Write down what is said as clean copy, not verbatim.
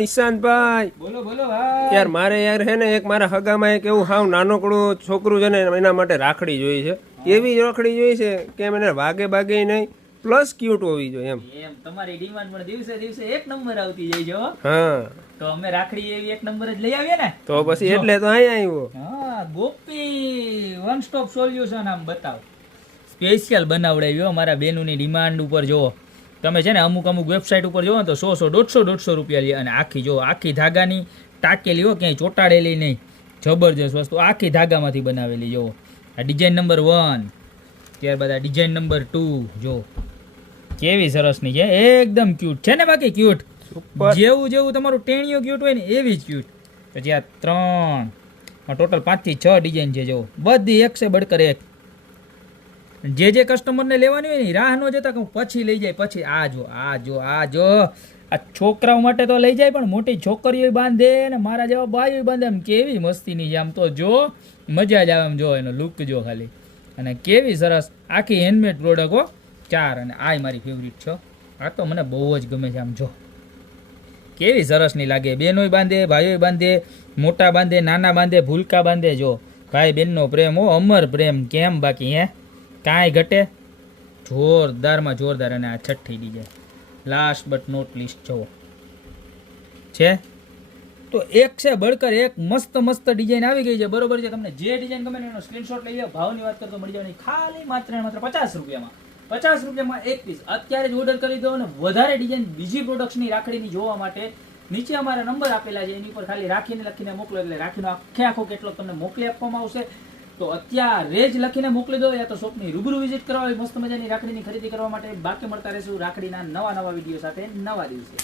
નિશાંતભાઈ, બોલો બોલો ભાઈ. યાર મારે યાર હે ને એક મારા હગામાં એક એવું હાવ નાનકડું છોકરું છે ને એના માટે રાખડી જોઈ છે. એવી રાખડી જોઈ છે કે એને વાગે બાગે નહીં, પ્લસ ક્યુટ હોવી જોઈએ એમ. તમારી ડિમાન્ડ પણ દિવસે દિવસે એક નંબર આવતી જાય છે હો. હા તો અમે રાખડી એવી એક નંબર જ લઈ આવીએ ને. તો પછી એટલે તો અહીંયા આવ્યો. હા, ગોપી વન સ્ટોપ સોલ્યુશન આમ બતાવ. સ્પેશિયલ બનાવડાવ્યો અમારા બેનુની ડિમાન્ડ ઉપર. જો તમે છે ને અમુક વેબસાઇટ ઉપર જોવો તો 100 રૂપિયા લે, અને આખી જો આખી ધાગાની ટાકેલી હો, ક્યાંય ચોટાડેલી નહીં. જબરજસ્ત વસ્તુ, આખી ધાગામાંથી બનાવેલી. જો આ ડિઝાઇન નંબર 1, ત્યારબાદ આ ડિઝાઇન નંબર 2. જો કેવી સરસની છે, એકદમ ક્યુટ છે ને. બાકી ક્યુટ જેવું જેવું તમારું ટેણીઓ ક્યુટ હોય ને એવી જ ક્યુટ. પછી આ 3, ટોટલ 5 થી 6 ડિઝાઇન છે. જો બધી એક સે બડકર એક. જે કસ્ટમરને લેવાની હોય ને રાહ ન જતા કહું પછી લઈ જાય. પછી આ જો આ છોકરાઓ માટે તો લઈ જાય, પણ મોટી છોકરીઓ બાંધે ને મારા જેવા બાઈ બાંધે. એમ કેવી મસ્તીની છે આમ તો. જો મજા જ આવે એમ. જો એનો લુક જો ખાલી, અને કેવી સરસ આખી હેન્ડમેડ પ્રોડક્ટ હો. 4, અને આ મારી ફેવરિટ છે. આ તો મને બહુ જ ગમે છે. આમ જો કેવી સરસની લાગે. બેનોય બાંધે, ભાઈઓય બાંધે, મોટા બાંધે, નાના બાંધે, ભૂલકા બાંધે. જો ભાઈ બેનનો પ્રેમ હો, અમર પ્રેમ. કેમ બાકી હે કાંઈ ઘટે. જોરદારમાં જોરદાર. અને આ છઠ્ઠી design last but not least જો છે. તો એક છે બળકર એક મસ્ત મસ્ત ડિઝાઇન આવી ગઈ છે. બરોબર છે. તમને જે ડિઝાઇન ગમે એનો સ્ક્રીનશોટ લઈ લો. ભાવની વાત કરતો મળી જવાની ખાલી માત્ર 50 રૂપિયામાં. 50 રૂપિયામાં એક પીસ. અત્યારે જ ઓર્ડર કરી દો. અને વધારે ડિઝાઇન બીજી પ્રોડક્ટ્સની રાખડીની જોવા માટે નીચે અમારા નંબર આપેલા છે, એની ઉપર ખાલી રાખીને લખીને મોકલો, એટલે રાખીનો આખો કેટલો તમને મોકલી આપવામાં આવશે. તો અત્યારે જ લખીને મોકલી દો, યા તો શોપની રૂબરૂ વિઝિટ કરવા હોય મસ્ત મજાની રાખડીની ખરીદી કરવા માટે. બાકી મળતા રહેશું રાખડીના નવા વિડીયો સાથે નવા દિવસે.